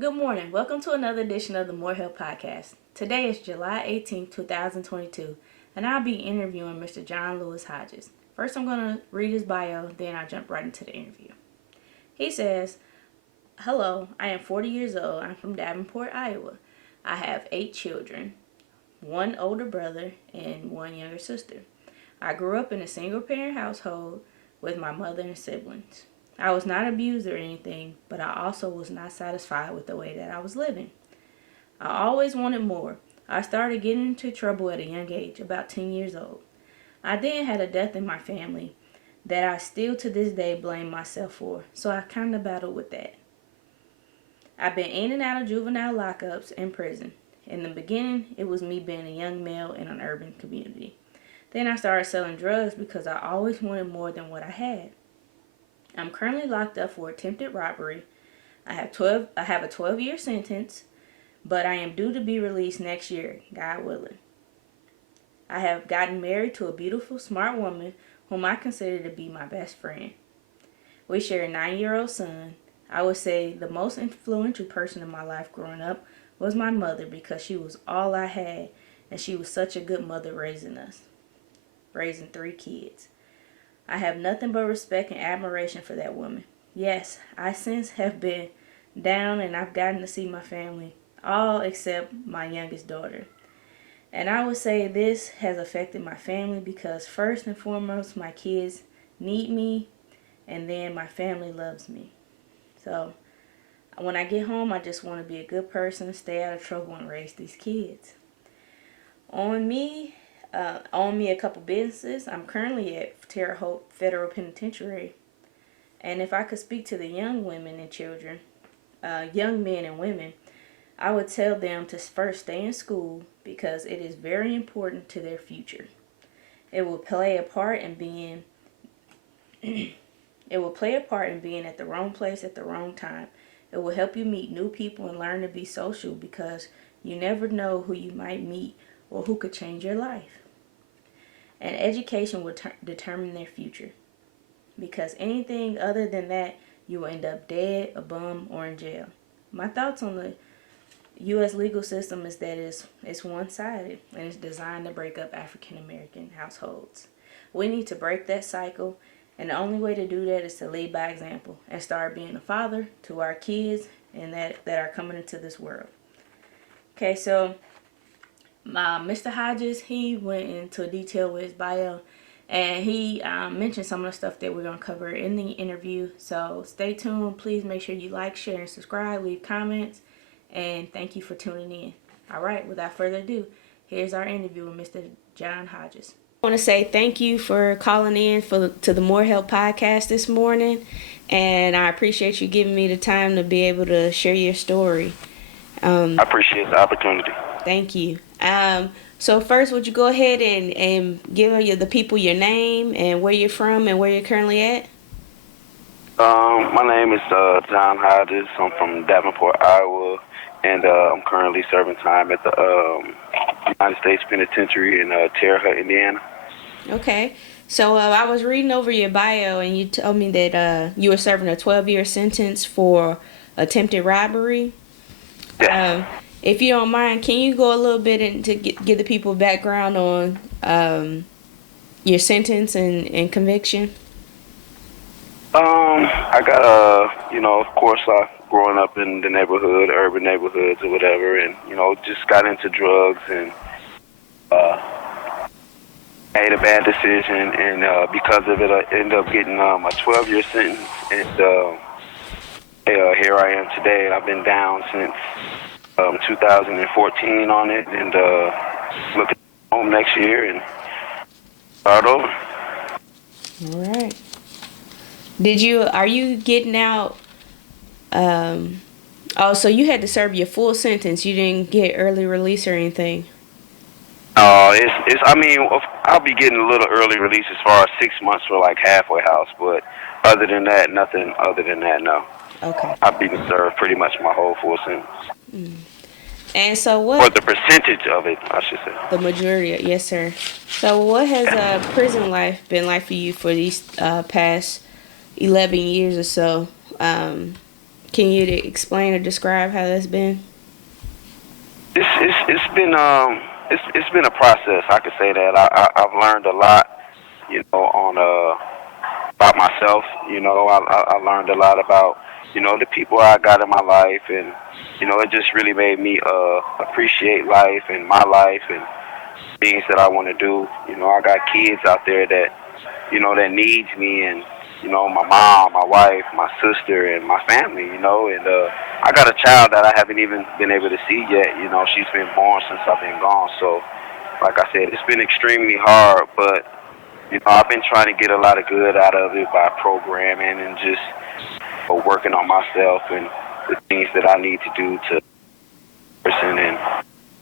Good morning. Welcome to another edition of the More Help Podcast. Today is July 18th, 2022, and I'll be interviewing Mr. John Lewis Hodges. First, I'm going to read his bio, then I'll jump right into the interview. He says, "Hello, I am 40 years old. I'm from Davenport, Iowa. I have 8 children, 1 older brother, and 1 younger sister. I grew up in a single-parent household with my mother and siblings. I was not abused or anything, but I also was not satisfied with the way that I was living. I always wanted more. I started getting into trouble at a young age, about 10 years old. I then had a death in my family that I still to this day blame myself for, so I kind of battled with that. I've been in and out of juvenile lockups and prison. In the beginning, it was me being a young male in an urban community. Then I started selling drugs because I always wanted more than what I had. I'm currently locked up for attempted robbery. I have a 12-year sentence, but I am due to be released next year, God willing. I have gotten married to a beautiful, smart woman whom I consider to be my best friend. We share a 9-year-old son. I would say the most influential person in my life growing up was my mother because she was all I had, and she was such a good mother raising 3 kids. I have nothing but respect and admiration for that woman. Yes, I since have been down and I've gotten to see my family, all except my youngest daughter. And I would say this has affected my family because first and foremost, my kids need me, and then my family loves me. So when I get home, I just want to be a good person, stay out of trouble, and raise these kids. On me a couple businesses. I'm currently at Terre Haute Federal Penitentiary. And if I could speak to the young women and children, young men and women, I would tell them to first stay in school because it is very important to their future. It will play a part in being at the wrong place at the wrong time. It will help you meet new people and learn to be social because you never know who you might meet or who could change your life. And education will determine their future. Because anything other than that, you will end up dead, a bum, or in jail. My thoughts on the U.S. legal system is that it's one-sided and it's designed to break up African American households. We need to break that cycle, and the only way to do that is to lead by example and start being a father to our kids and that are coming into this world. Okay, so Mr. Hodges, he went into detail with his bio, and he mentioned some of the stuff that we're going to cover in the interview. So stay tuned. Please make sure you like, share, and subscribe, leave comments, and thank you for tuning in. All right, without further ado, here's our interview with Mr. John Hodges. I want to say thank you for calling in to the More Help Podcast this morning, and I appreciate you giving me the time to be able to share your story. I appreciate the opportunity. Thank you. So first, would you go ahead and give the people your name and where you're from and where you're currently at? My name is John Hodges. I'm from Davenport, Iowa, and I'm currently serving time at the United States Penitentiary in Terre Haute, Indiana. Okay. So I was reading over your bio, and you told me that you were serving a 12-year sentence for attempted robbery. Yeah. If you don't mind, can you go a little bit into give the people background on your sentence and conviction? I got of course, growing up in the neighborhood, urban neighborhoods or whatever, and just got into drugs and made a bad decision, and because of it, I ended up getting a 12-year sentence, and here I am today, and I've been down since 2014 on it, and looking home next year and start over. All right. Are you getting out? So you had to serve your full sentence. You didn't get early release or anything? I'll be getting a little early release as far as 6 months for like halfway house, but other than that, nothing other than that, no. Okay. I've been served pretty much my whole full sentence. Mm. And so what? Or the percentage of it, I should say. The majority, yes, sir. So what has prison life been like for you for these past 11 years or so? Can you explain or describe how that's been? It's been it's been a process. I could say that I've learned a lot, on about myself. I learned a lot about the people I got in my life, and it just really made me appreciate life and my life and things that I want to do. I got kids out there that that needs me, and my mom, my wife, my sister, and my family. And I got a child that I haven't even been able to see yet. She's been born since I've been gone. So, like I said, it's been extremely hard, but I've been trying to get a lot of good out of it by programming and just working on myself and the things that I need to do to person. And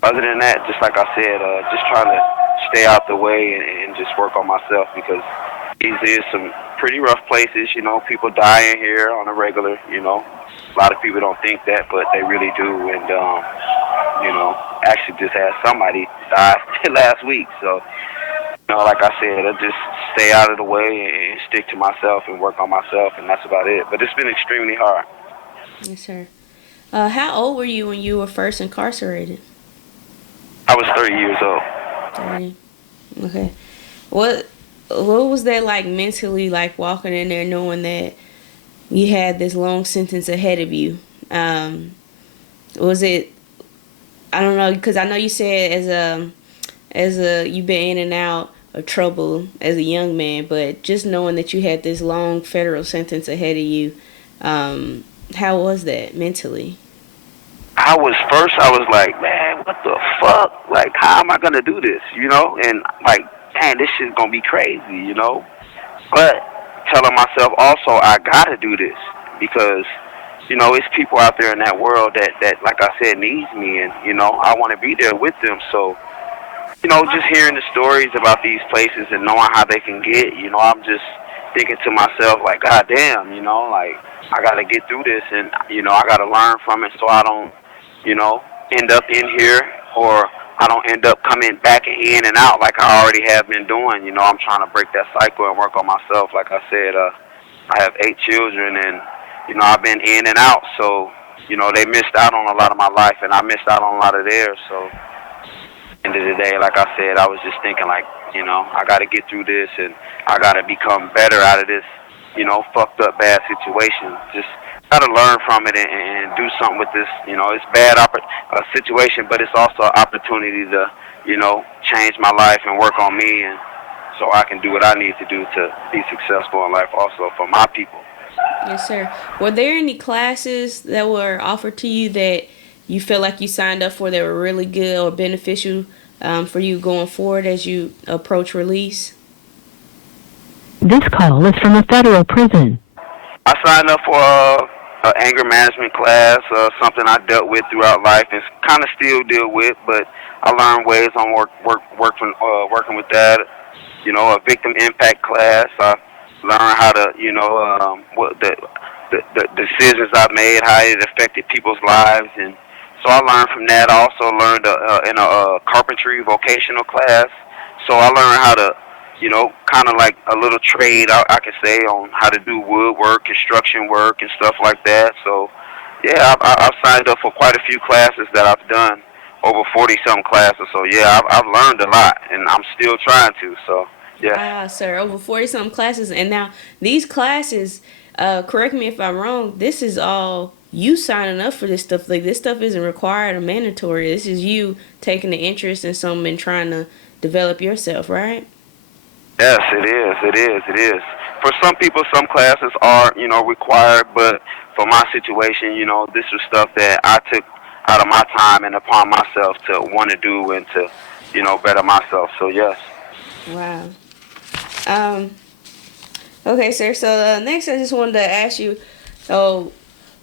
other than that, just like I said, just trying to stay out the way and just work on myself, because these is some pretty rough places. People dying here on a regular. A lot of people don't think that, but they really do. And actually just had somebody die last week. So like I said, I just stay out of the way and stick to myself and work on myself, and that's about it. But it's been extremely hard. Yes, sir. How old were you when you were first incarcerated? I was 30 years old. 30. Okay. What was that like mentally, like walking in there knowing that you had this long sentence ahead of you? Was it, I don't know, because I know you said as a you've been in and out of trouble as a young man, but just knowing that you had this long federal sentence ahead of you, how was that mentally? I was like, man, what the fuck? Like, how am I gonna do this? And like, man, this shit's gonna be crazy, But telling myself also, I gotta do this, because it's people out there in that world that like I said, needs me, and I want to be there with them. So just hearing the stories about these places and knowing how they can get, I'm just thinking to myself, like, God damn, like, I got to get through this, and, I got to learn from it so I don't, end up in here, or I don't end up coming back in and out like I already have been doing. I'm trying to break that cycle and work on myself. Like I said, I have 8 children, and, I've been in and out, so, they missed out on a lot of my life, and I missed out on a lot of theirs, so end of the day, like I said, I was just thinking, like, I got to get through this, and I got to become better out of this, fucked up bad situation. Just got to learn from it and do something with this. It's bad situation, but it's also an opportunity to, change my life and work on me, and so I can do what I need to do to be successful in life also for my people. Yes, sir. Were there any classes that were offered to you that you feel like you signed up for that were really good or beneficial for you going forward as you approach release? This call is from a federal prison. I signed up for an anger management class, something I dealt with throughout life and kind of still deal with, but I learned ways on working with that. A victim impact class. I learned how to, what the decisions I made, how it affected people's lives, and so I learned from that. I also learned in a carpentry vocational class. So I learned how to, kind of like a little trade, I could say, on how to do woodwork, construction work, and stuff like that. So, yeah, I've signed up for quite a few classes that I've done, over 40-something classes. So, yeah, I've learned a lot, and I'm still trying to. So, yeah. Ah, sir, over 40-something classes. And now these classes, correct me if I'm wrong, this is all you signing up for this stuff. Like, this stuff isn't required or mandatory. This is you taking the interest in something and trying to develop yourself, right? Yes, it is. For some people, some classes are, required, but for my situation, this was stuff that I took out of my time and upon myself to want to do and to, better myself. So, yes. Wow. Okay, sir. So next, I just wanted to ask you,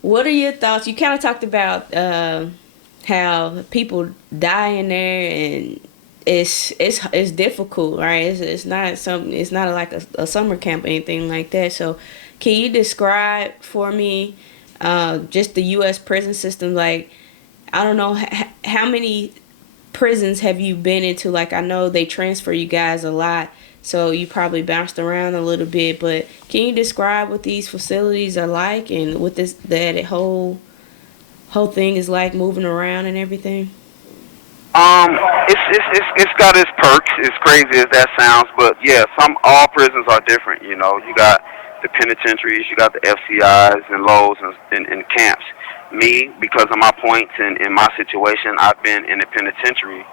what are your thoughts? You kind of talked about how people die in there, and it's difficult, right? It's not something. It's not like a summer camp or anything like that. So, can you describe for me just the U.S. prison system? Like, I don't know how many prisons have you been into? Like, I know they transfer you guys a lot, so you probably bounced around a little bit, but can you describe what these facilities are like and what that whole thing is like, moving around and everything? It's got its perks, as crazy as that sounds, but yeah, all prisons are different. You know, you got the penitentiaries, you got the FCIs and lows and camps. Me, because of my points and in my situation, I've been in the penitentiary,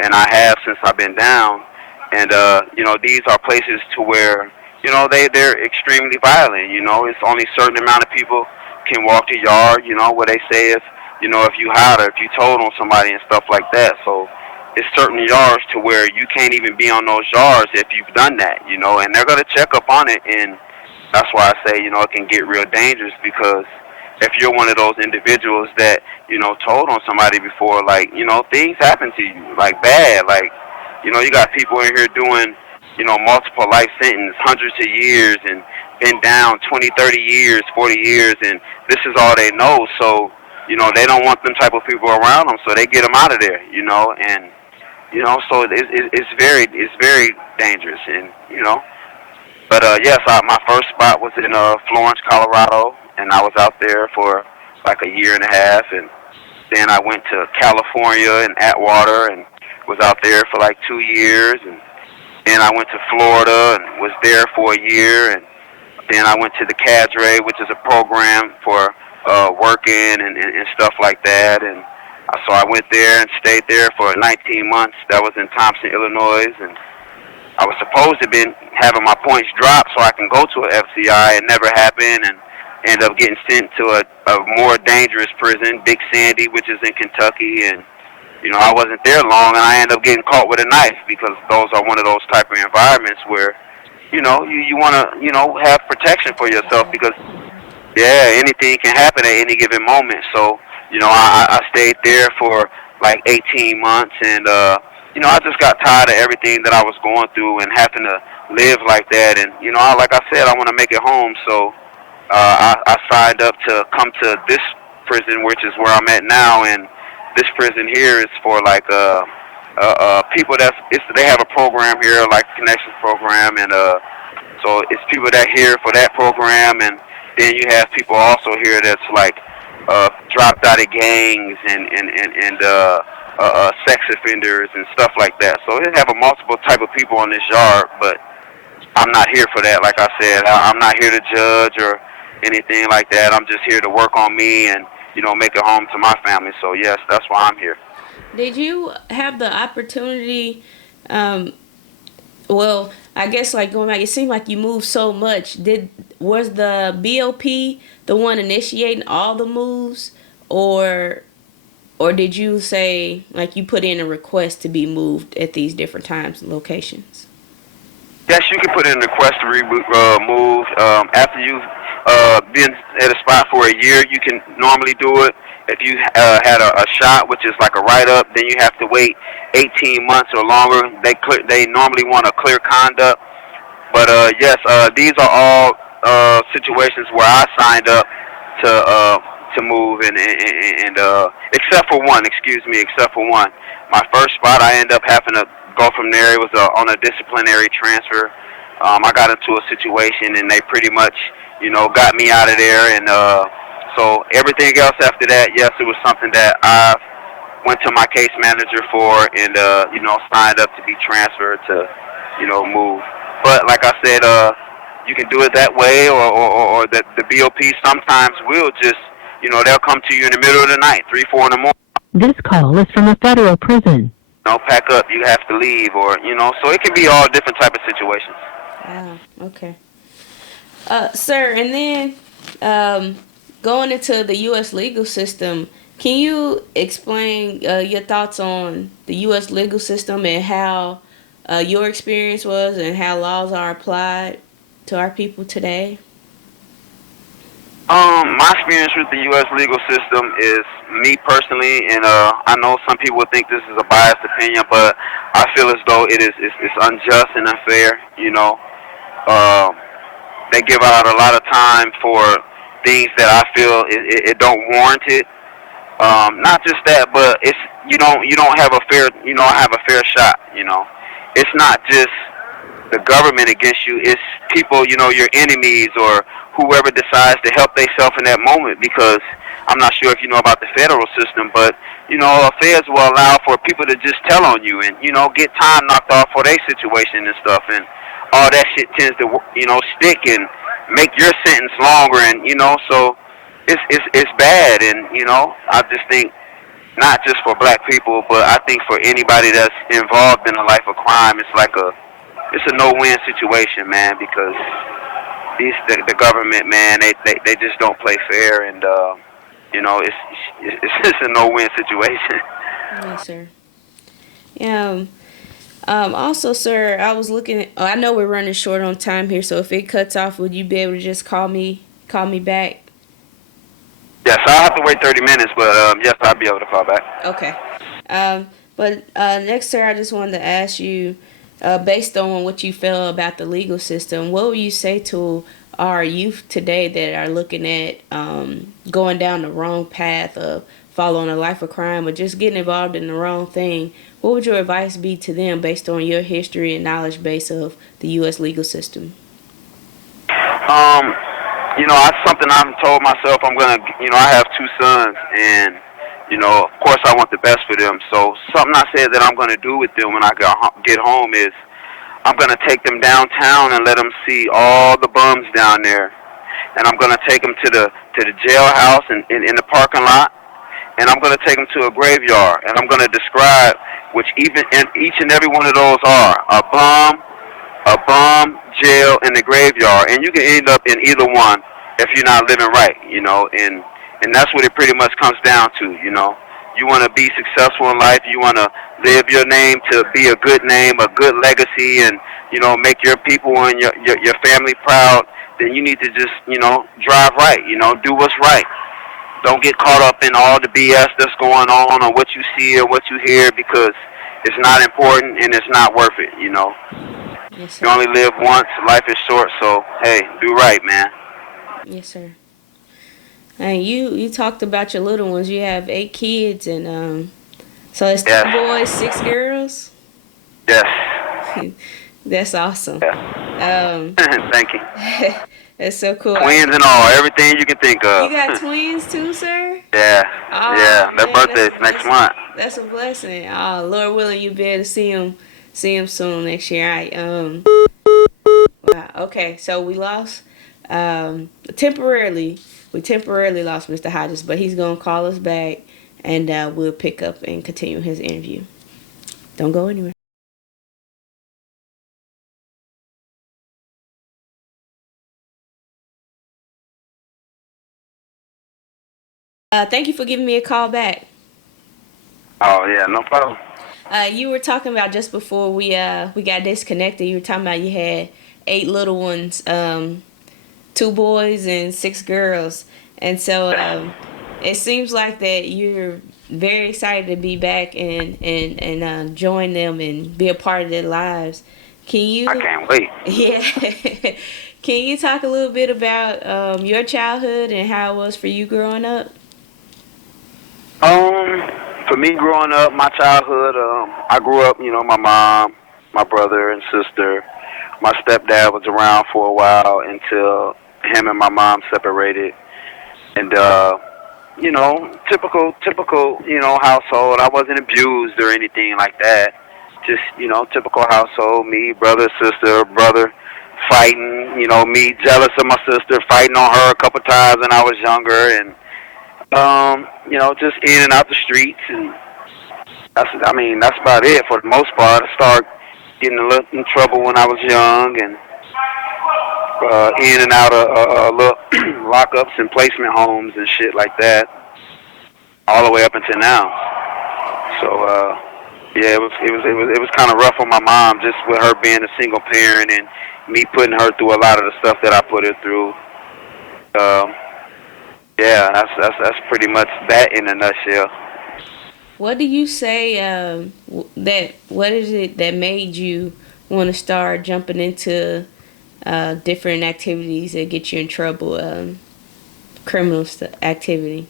and I have since I've been down. And you know, these are places to where, you know, they're extremely violent. You know, it's only a certain amount of people can walk the yard. You know, where they say if you holler, if you told on somebody and stuff like that. So it's certain yards to where you can't even be on those yards if you've done that, you know, and they're going to check up on it. And that's why I say, you know, it can get real dangerous, because if you're one of those individuals that, you know, told on somebody before, like, you know, things happen to you, like bad. Like, you know, you got people in here doing, you know, multiple life sentence, hundreds of years, and been down 20, 30 years, 40 years, and this is all they know. So, you know, they don't want them type of people around them, so they get them out of there, you know, and, you know, so it's very dangerous, and, you know. But, yes, my first spot was in Florence, Colorado, and I was out there for like a year and a half, and then I went to California and Atwater and was out there for like 2 years, and then I went to Florida and was there for a year, and then I went to the Cadre, which is a program for working and stuff like that, and so I went there and stayed there for 19 months. That was in Thompson, Illinois, and I was supposed to be having my points dropped so I can go to an FCI. It never happened, and ended up getting sent to a more dangerous prison, Big Sandy, which is in Kentucky, and you know, I wasn't there long, and I ended up getting caught with a knife, because those are one of those type of environments where, you know, you want to, you know, have protection for yourself, because yeah, anything can happen at any given moment. So, you know, I stayed there for like 18 months, and, you know, I just got tired of everything that I was going through and having to live like that. And, you know, like I said, I want to make it home. So I signed up to come to this prison, which is where I'm at now. And this prison here is for like people they have a program here, like a connection program. And so it's people that here for that program. And then you have people also here that's like dropped out of gangs and sex offenders and stuff like that. So they have a multiple type of people on this yard, but I'm not here for that. Like I said, I'm not here to judge or anything like that. I'm just here to work on me and, you know, make it home to my family. So yes, that's why I'm here. Did you have the opportunity, well, I guess like going back, it seemed like you moved so much. Was the BOP the one initiating all the moves, or did you say, like, you put in a request to be moved at these different times and locations? Yes, you can put in a request to move. After you've been at a spot for a year, you can normally do it. If you had a shot, which is like a write-up, then you have to wait 18 months or longer. They normally want a clear conduct. But, yes, these are all situations where I signed up to move, and except for one. My first spot, I ended up having to go from there. It was on a disciplinary transfer. I got into a situation, and they pretty much, you know, got me out of there. And so everything else after that, yes, it was something that I went to my case manager for, and you know, signed up to be transferred to, you know, move. But like I said, you can do it that way, or the BOP sometimes will just, you know, they'll come to you in the middle of the night, 3, 4 in the morning. This call is from a federal prison. You know, pack up, you have to leave, or, you know, so it can be all different type of situations. Ah, okay. Sir, and then going into the U.S. legal system, can you explain your thoughts on the U.S. legal system and how your experience was and how laws are applied to our people today? My experience with the U.S. legal system is, me personally, and I know some people think this is a biased opinion, but I feel as though it's unjust and unfair. You know, they give out a lot of time for things that I feel it don't warrant it. Not just that, but you don't have a fair shot. It's not just the government against you. It's people, your enemies or whoever decides to help themselves in that moment. Because I'm not sure if you know about the federal system, but affairs will allow for people to just tell on you and get time knocked off for their situation and stuff, and all that shit tends to stick and make your sentence longer, and so it's bad, and I just think not just for black people, but I think for anybody that's involved in a life of crime, it's a no-win situation, man, because the government, man, they just don't play fair, and it's just a no-win situation. Yes, sir. Yeah. Also, sir, I was looking. I know we're running short on time here, so if it cuts off, would you be able to just call me back? Yes, I'll have to wait 30 minutes, but yes, I'll be able to call back. Okay. But next, sir, I just wanted to ask you, based on what you feel about the legal system, what would you say to our youth today that are looking at going down the wrong path of following a life of crime or just getting involved in the wrong thing? What would your advice be to them based on your history and knowledge base of the U.S. legal system? That's something I've told myself. I have two sons, and of course I want the best for them. So something I said that I'm gonna do with them when I get home is I'm gonna take them downtown and let them see all the bums down there, and I'm gonna take them to the jailhouse and in the parking lot, and I'm gonna take them to a graveyard, and I'm gonna describe which each and every one of those are a bum, jail, and the graveyard, and you can end up in either one if you're not living right, and that's what it pretty much comes down to, You want to be successful in life, you want to live your name to be a good name, a good legacy, and, make your people and your family proud, then you need to just, drive right, do what's right. Don't get caught up in all the BS that's going on or what you see or what you hear, because it's not important and it's not worth it, Yes, sir. You only live once, life is short, so, hey, do right, man. Yes, sir. And you talked about your little ones. You have 8 kids, and so it's 2 boys, 6 girls. Yes. That's awesome. Yeah. Thank you. That's so cool. Twins and all, everything you can think of. You got twins too, sir? Yeah. Oh, yeah. Their man, birthday's next month. That's a blessing. Oh, Lord willing, you be able to see them soon next year. All right. Wow. Okay, so we lost temporarily. We temporarily lost Mr. Hodges, but he's gonna call us back, and we'll pick up and continue his interview. Don't go anywhere. Thank you for giving me a call back. Oh yeah, no problem. You were talking about just before we got disconnected. You were talking about you had 8 little ones, 2 boys and 6 girls, and so it seems like that you're very excited to be back and join them and be a part of their lives. Can you? I can't wait. Yeah. Can you talk a little bit about your childhood and how it was for you growing up? For me growing up, my childhood, I grew up, my mom, my brother and sister. My stepdad was around for a while until him and my mom separated. And, typical, household. I wasn't abused or anything like that. Just, typical household. Me, brother, sister, brother fighting, me jealous of my sister, fighting on her a couple times when I was younger, and just in and out the streets, and that's about it for the most part. I started getting a little in trouble when I was young, and in and out of little lockups and placement homes and shit like that, all the way up until now. So yeah, it was kind of rough on my mom, just with her being a single parent and me putting her through a lot of the stuff that I put her through. Yeah, that's pretty much that in a nutshell. What do you say what is it that made you want to start jumping into different activities that get you in trouble, criminal activity?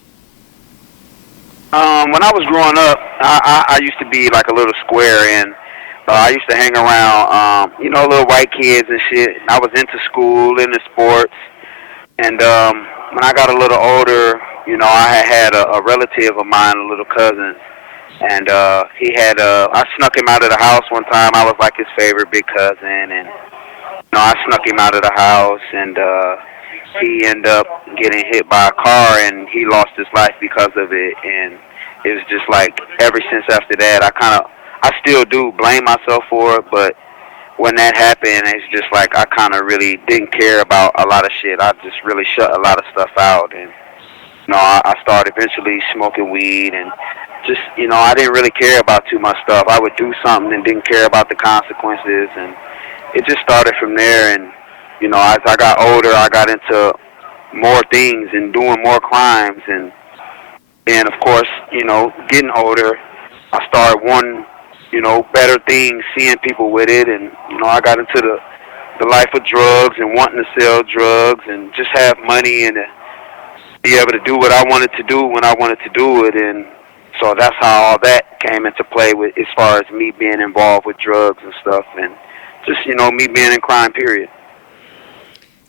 When I was growing up, I used to be like a little square, and I used to hang around, little white kids and shit. I was into school, into sports, and when I got a little older, I had a relative of mine, a little cousin, and he had. I snuck him out of the house one time. I was like his favorite big cousin, and I snuck him out of the house, and he ended up getting hit by a car, and he lost his life because of it. And it was just like ever since after that, I still do blame myself for it, but when that happened, it's just like I kind of really didn't care about a lot of shit. I just really shut a lot of stuff out, and I started eventually smoking weed, and just I didn't really care about too much stuff. I would do something and didn't care about the consequences, and it just started from there. And as I got older, I got into more things and doing more crimes, and of course, getting older, I started wanting better things, seeing people with it, and I got into the life of drugs and wanting to sell drugs and just have money and be able to do what I wanted to do when I wanted to do it. And so that's how all that came into play with as far as me being involved with drugs and stuff, and just me being in crime, period.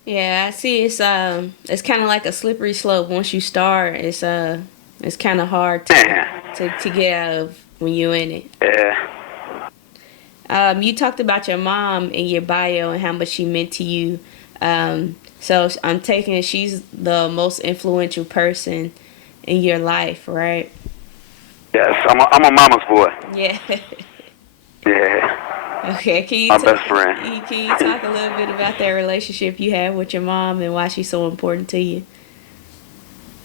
Yeah, I see. It's kind of like a slippery slope. Once you start, it's kind of hard to get out of when you're in it. Yeah. You talked about your mom in your bio and how much she meant to you. So I'm taking it she's the most influential person in your life, right? Yes, I'm a mama's boy. Yeah. Yeah. Okay. My best friend. Can you talk a little bit about that relationship you have with your mom and why she's so important to you?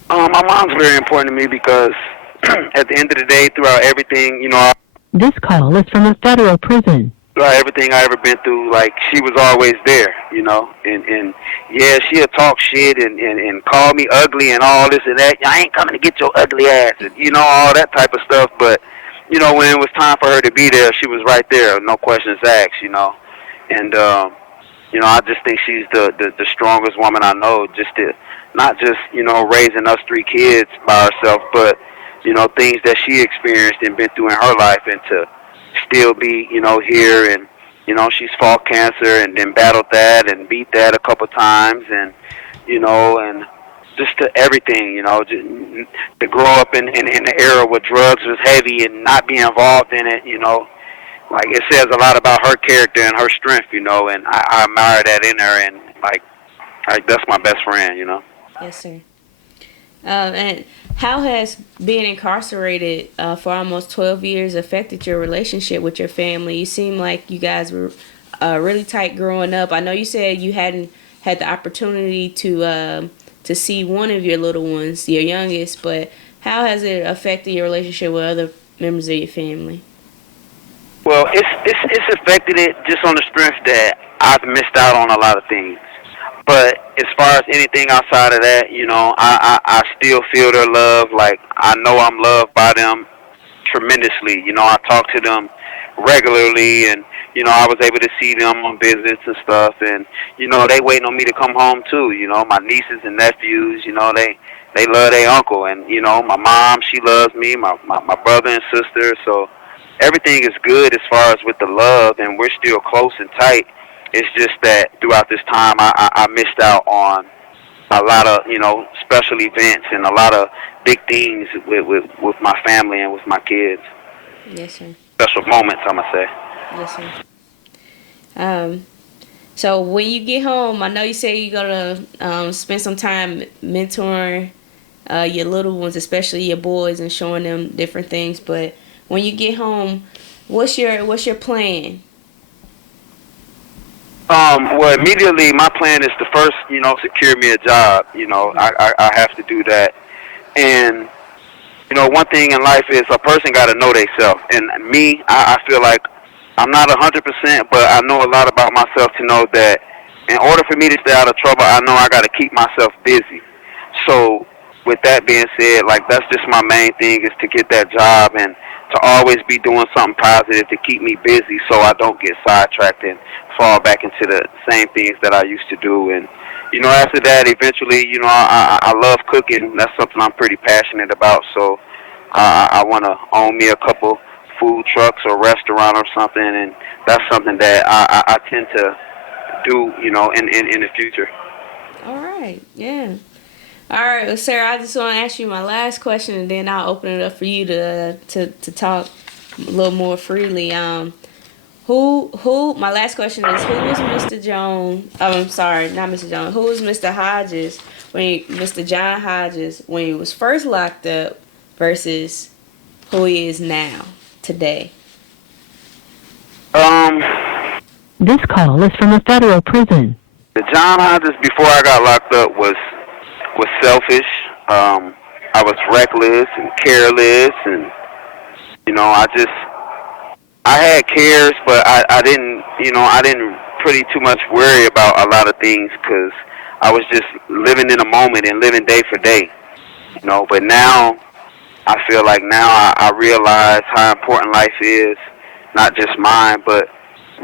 My mom's very important to me because at the end of the day, throughout everything, This call is from a federal prison. throughout everything I ever been through, like, she was always there, and yeah, she'll talk shit and call me ugly and all this and that. I ain't coming to get your ugly ass, and, all that type of stuff, but, when it was time for her to be there, she was right there, no questions asked, and, I just think she's the strongest woman I know, just to, not just, raising us 3 kids by herself, but, things that she experienced and been through in her life, and to still be, here, and, she's fought cancer and then battled that and beat that a couple times, and, and just to everything, just to grow up in the era where drugs was heavy and not be involved in it, like, it says a lot about her character and her strength, and I admire that in her, and, like that's my best friend, Yes, sir. And how has being incarcerated for almost 12 years affected your relationship with your family? You seem like you guys were really tight growing up. I know you said you hadn't had the opportunity to see one of your little ones, your youngest, but how has it affected your relationship with other members of your family? Well, it's affected it just on the strength that I've missed out on a lot of things. But as far as anything outside of that, I still feel their love. Like, I know I'm loved by them tremendously. I talk to them regularly, and, I was able to see them on visits and stuff. And, they waiting on me to come home, too. My nieces and nephews, they love their uncle. And, my mom, she loves me, my brother and sister. So everything is good as far as with the love, and we're still close and tight. It's just that throughout this time, I missed out on a lot of, special events and a lot of big things with my family and with my kids. Yes, sir. Special moments, I'm going to say. Yes, sir. So when you get home, I know you say you're going to spend some time mentoring your little ones, especially your boys, and showing them different things. But when you get home, what's your plan? Well, immediately my plan is to first, secure me a job. I have to do that. And, one thing in life is a person got to know themselves. And me, I feel like I'm not 100%, but I know a lot about myself to know that in order for me to stay out of trouble, I know I got to keep myself busy. So with that being said, like, that's just my main thing, is to get that job and to always be doing something positive to keep me busy so I don't get sidetracked and fall back into the same things that I used to do. And, after that, eventually, I love cooking. That's something I'm pretty passionate about. So I want to own me a couple food trucks or restaurant or something, and that's something that I tend to do, in the future. All right. Yeah. All right, well, Sarah, I just want to ask you my last question, and then I'll open it up for you to talk a little more freely. Who? My last question is, who was Mr. Jones? Oh, I'm sorry, not Mr. Jones. Who was Mr. Hodges Mr. John Hodges when he was first locked up versus who he is now today? This call is from a federal prison. The John Hodges before I got locked up was selfish. I was reckless and careless, and I had cares, but I didn't pretty too much worry about a lot of things because I was just living in the moment and living day for day. But now I feel like now I realize how important life is, not just mine, but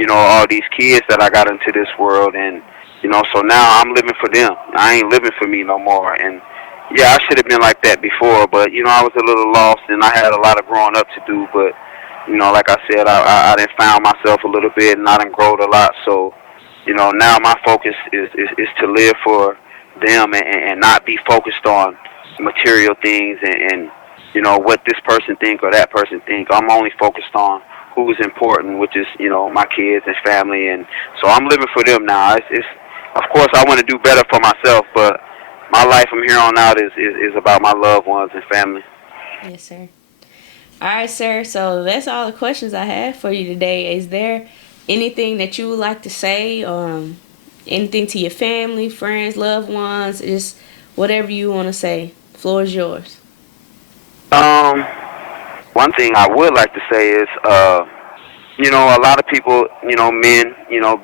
all these kids that I got into this world, and so now I'm living for them. I ain't living for me no more. And yeah, I should have been like that before, but I was a little lost and I had a lot of growing up to do. But like I said, I done found myself a little bit and I done grown a lot. So now my focus is to live for them and not be focused on material things and what this person think or that person think. I'm only focused on who's important, which is my kids and family, and so I'm living for them now. It's of course I want to do better for myself, but my life from here on out is about my loved ones and family. Yes, sir. All right, sir. So that's all the questions I have for you today. Is there anything that you would like to say? Anything to your family, friends, loved ones? Just whatever you want to say. The floor is yours. One thing I would like to say is, a lot of people, men,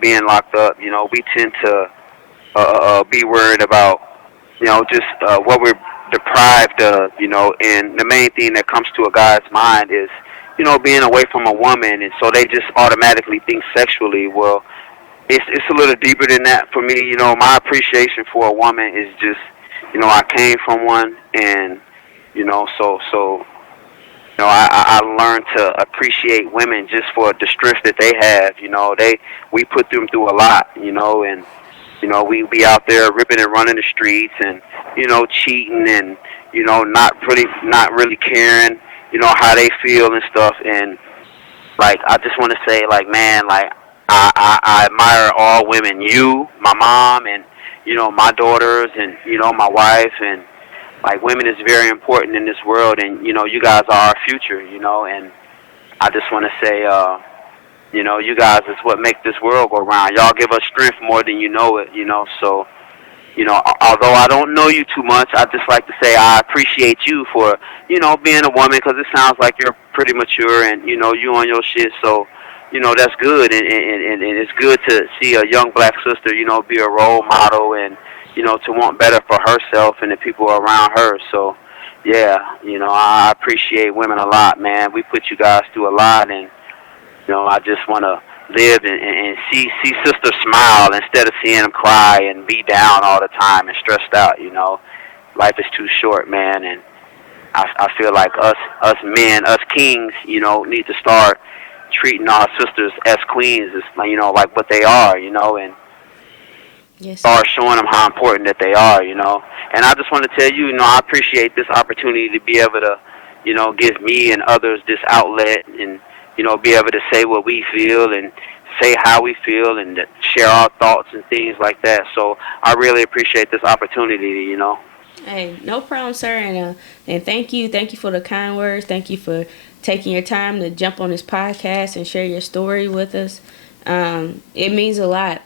being locked up, we tend to be worried about, just what we're deprived of, and the main thing that comes to a guy's mind is, being away from a woman, and so they just automatically think sexually. Well, it's a little deeper than that for me. My appreciation for a woman is just, I came from one, and, so I learned to appreciate women just for the strength that they have. We put them through a lot, and we be out there ripping and running the streets and cheating and not really caring how they feel and stuff. And like I just want to say, like, man, like I admire all women, you, my mom, and my daughters, and my wife, and like women is very important in this world, and you guys are our future, and I just want to say you guys is what make this world go round. Y'all give us strength more than you know it, so although I don't know you too much, I just like to say I appreciate you for being a woman, because it sounds like you're pretty mature and you on your shit, so that's good, and it's good to see a young black sister be a role model and to want better for herself and the people around her. So, yeah, I appreciate women a lot, man. We put you guys through a lot, and, I just want to live and see sisters smile instead of seeing them cry and be down all the time and stressed out, Life is too short, man, and I feel like us men, us kings, need to start treating our sisters as queens, as, like what they are, and yes, start showing them how important that they are, And I just want to tell you, I appreciate this opportunity to be able to, give me and others this outlet and, be able to say what we feel and say how we feel and share our thoughts and things like that. So I really appreciate this opportunity, Hey, no problem, sir, and thank you for the kind words. Thank you for taking your time to jump on this podcast and share your story with us. It means a lot.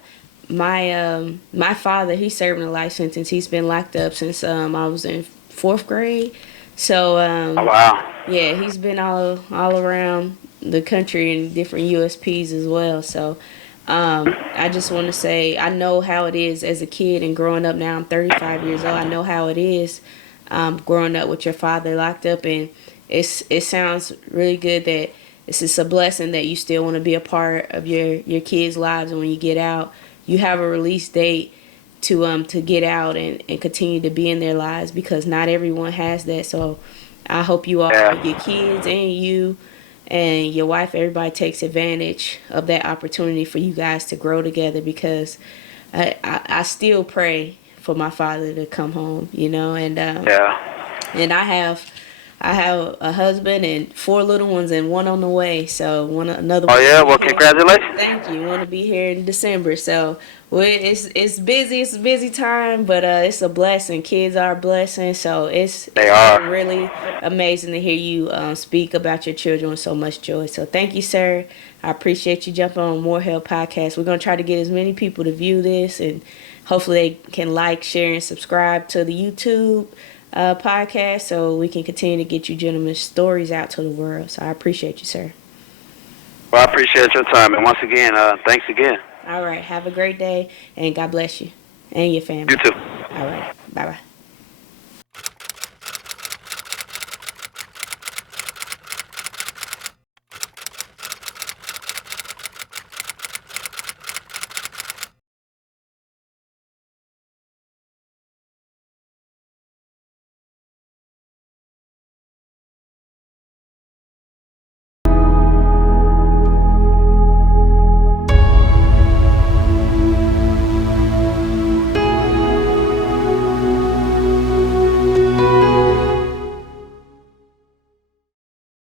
My father, he's serving a life sentence. He's been locked up since I was in 4th grade. So oh, wow. Yeah, he's been all around the country in different USPs as well. So I just want to say I know how it is as a kid and growing up. Now I'm 35 years old. I know how it is growing up with your father locked up, and it sounds really good that it's just a blessing that you still want to be a part of your kids' lives, and when you get out, you have a release date to get out and continue to be in their lives, because not everyone has that. So I hope you all, Yeah. your kids and you and your wife, everybody takes advantage of that opportunity for you guys to grow together, because I still pray for my father to come home, Yeah. and I have a husband and 4 little ones and one on the way. So another Oh one yeah. will be Well, here. congratulations. Thank you. Want to be here in December. So it's busy. It's a busy time, but it's a blessing. Kids are a blessing. So They it's are. been really amazing to hear you speak about your children with so much joy. So thank you, sir. I appreciate you jumping on More Help Podcast. We're gonna try to get as many people to view this, and hopefully they can like, share, and subscribe to the YouTube podcast, so we can continue to get you gentlemen's stories out to the world. So I appreciate you, sir. Well, I appreciate your time, and once again, thanks again. All right. Have a great day, and God bless you and your family. You too. All right. Bye bye.